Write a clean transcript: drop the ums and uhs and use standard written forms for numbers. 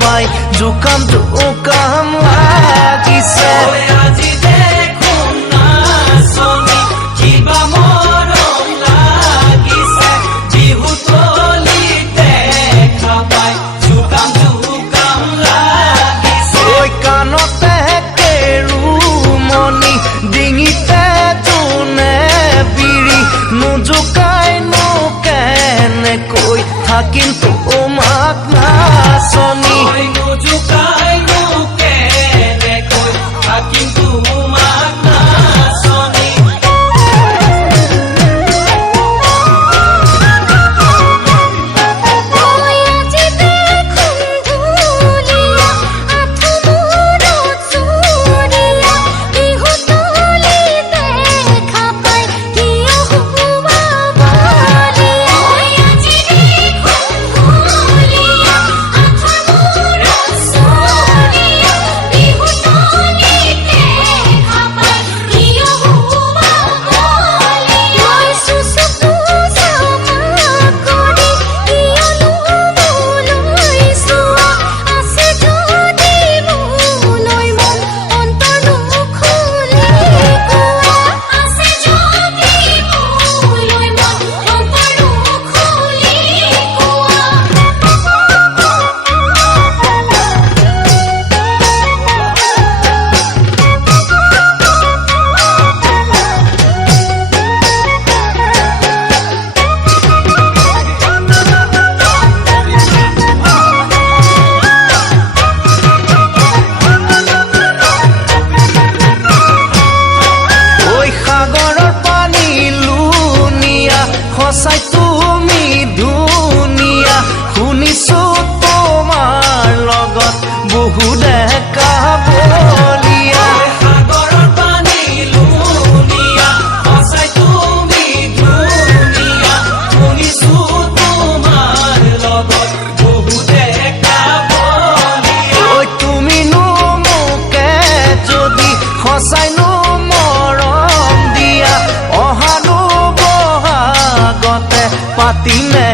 পাই জুকাম জুকাম লাগিছে আজি দেখোন নাচনি কিবা মৰম লাগিছে বিহু তলিতে দেখা পাই জুকাম জুকাম লাগিছে ঐ কাণতে কেৰুমণি ডিঙিতে জোনে বিৰি নোজোকাইনো কেনেকৈ থাকিম তোমাক নাচনি নোজোকাইনো কেনেকৈ থাকিম তোমাক নাচনি সঁচাই তুমি ধুনীয়া শুনিছো তোমাৰ লগত বহু ডেকা বলিয়া সাগৰৰ পানী লুনিয়া সঁচাই তুমি ধুনীয়া শুনিছো তোমাৰ লগত বহু ডেকা বলিয়া ঐ তুমিনো মোকে যদি সঁচাইনো মৰম দিয়া অহানো বহাগতে পাতিমে